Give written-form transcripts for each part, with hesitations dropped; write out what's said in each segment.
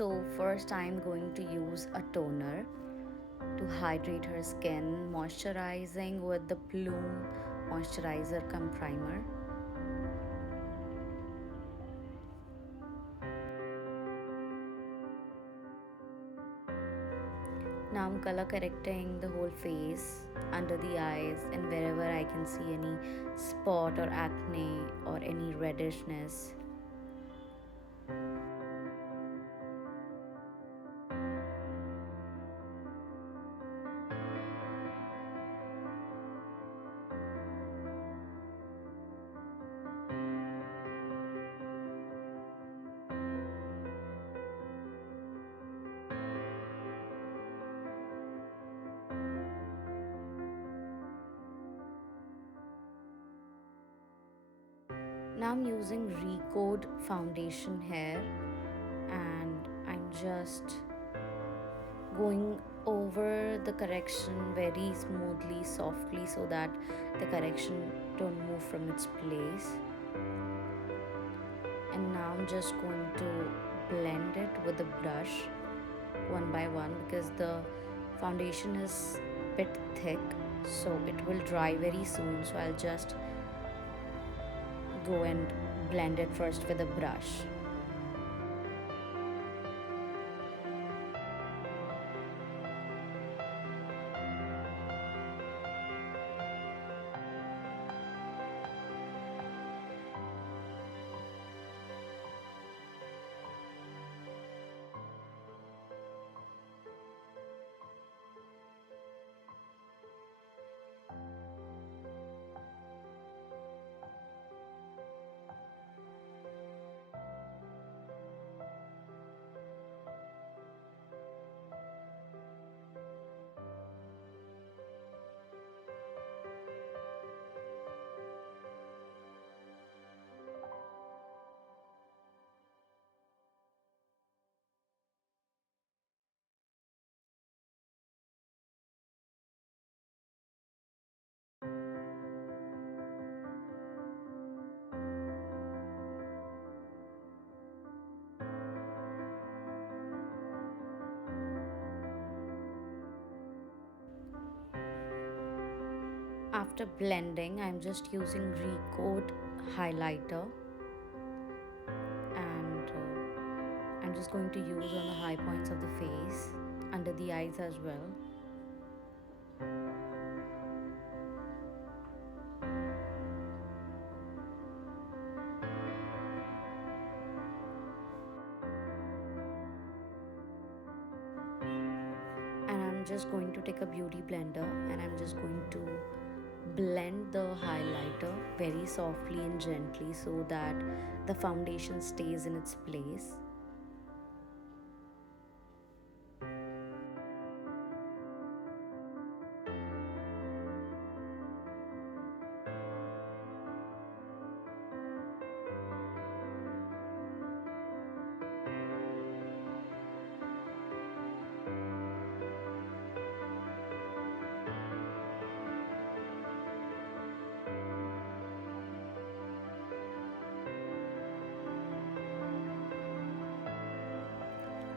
So first I'm going to use a toner to hydrate her skin, moisturizing with the Bloom moisturizer cum primer. Now I'm color correcting the whole face, under the eyes, and wherever I can see any spot or acne or any reddishness. Now I'm using Recode foundation here, and I'm just going over the correction very smoothly, softly, so that the correction don't move from its place. And now I'm just going to blend it with the brush one by one, because the foundation is bit thick, so it will dry very soon. So I'll just go and blend it first with a brush. After blending, I'm just using Recode highlighter, and I'm just going to use on the high points of the face, under the eyes as well. And I'm just going to take a beauty blender, and I'm just going to blend the highlighter very softly and gently, so that the foundation stays in its place.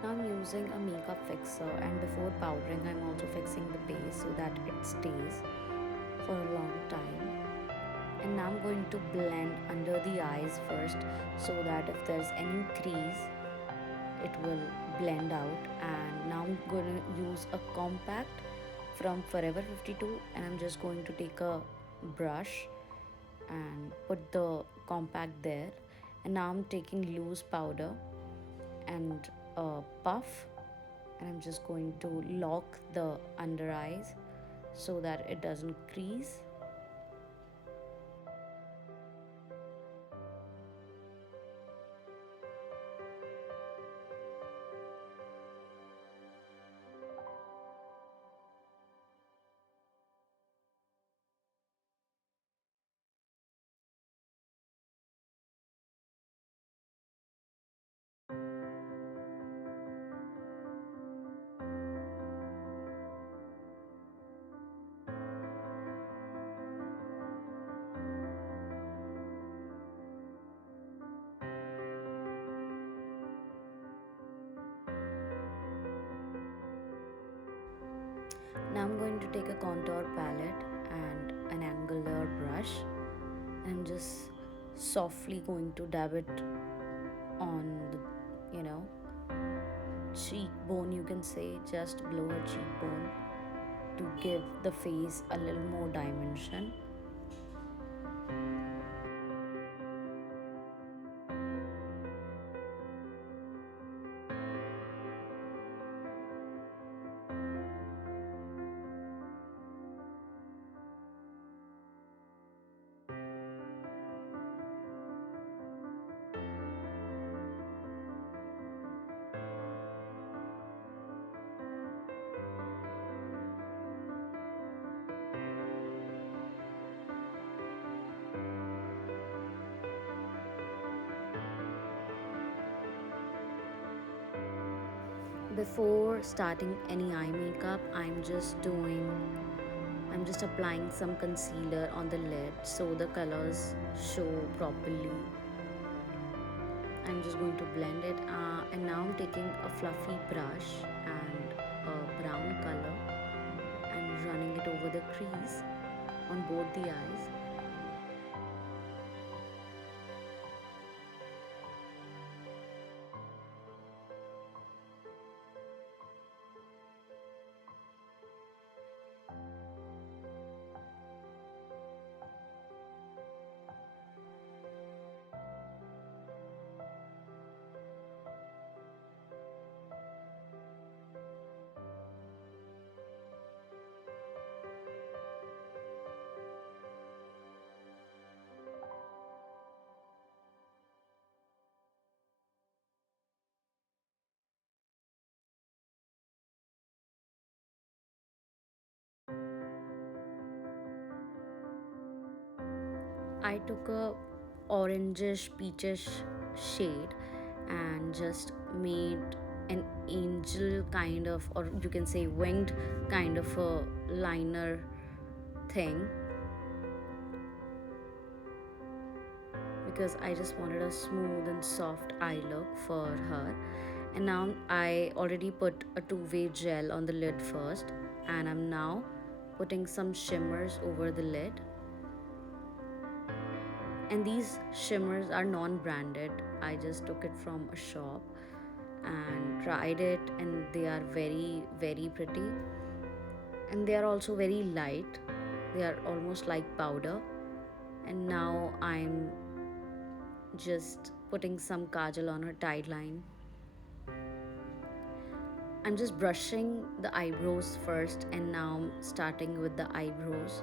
Now I'm using a makeup fixer, and before powdering I'm also fixing the base so that it stays for a long time. And now I'm going to blend under the eyes first, so that if there's any crease it will blend out. And now I'm going to use a compact from Forever 52, and I'm just going to take a brush and put the compact there. And now I'm taking loose powder and a puff, and I'm just going to lock the under eyes so that it doesn't crease. Now I'm going to take a contour palette and an angular brush. I'm just softly going to dab it on the, cheekbone, you can say, just below her cheekbone, to give the face a little more dimension. Before starting any eye makeup, I'm just applying some concealer on the lid so the colors show properly. I'm just going to blend it, and now I'm taking a fluffy brush and a brown color and running it over the crease on both the eyes. I took a orangish peachish shade and just made an angel kind of, or you can say winged kind of a liner thing, because I just wanted a smooth and soft eye look for her. And now I already put a two-way gel on the lid first, and I'm now putting some shimmers over the lid. And these shimmers are non-branded. I just took it from a shop and tried it, and they are very, very pretty. And they are also very light. They are almost like powder. And now I'm just putting some kajal on her tight line. I'm just brushing the eyebrows first, and now I'm starting with the eyebrows.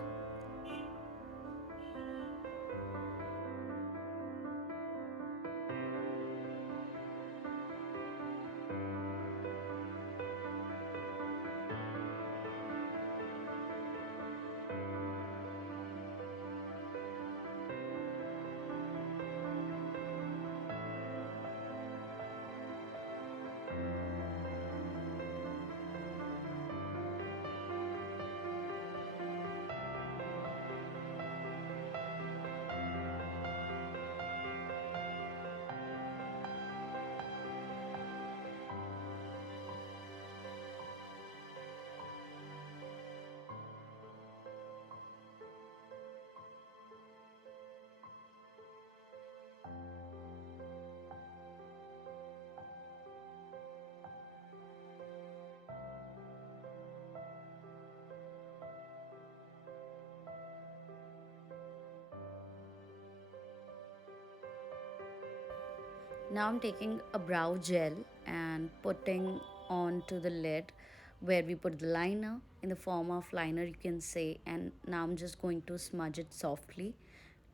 Now I'm taking a brow gel and putting onto the lid where we put the liner, in the form of liner, you can say. And now I'm just going to smudge it softly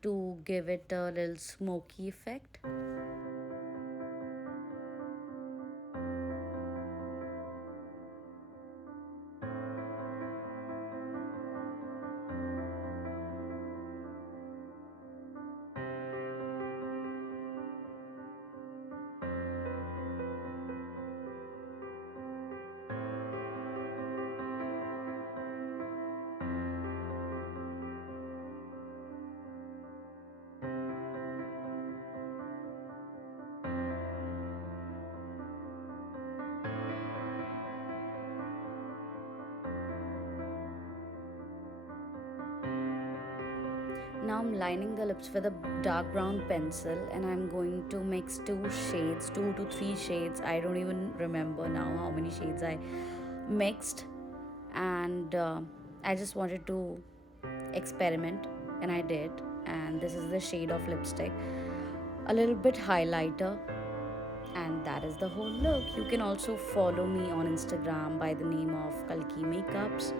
to give it a little smoky effect. Now I'm lining the lips with a dark brown pencil, and I'm going to mix two shades, 2 to 3 shades. I don't even remember now how many shades I mixed, and I just wanted to experiment, and I did. And this is the shade of lipstick, a little bit highlighter, and that is the whole look. You can also follow me on Instagram by the name of kalkimakeups,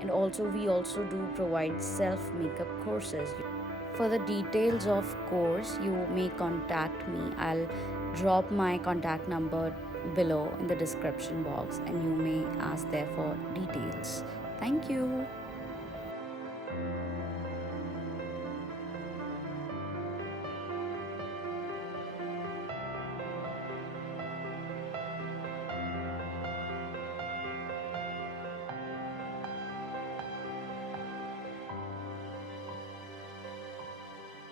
and also we also do provide self makeup courses. For the details of course, you may contact me. I'll drop my contact number below in the description box, and you may ask there for details. Thank you.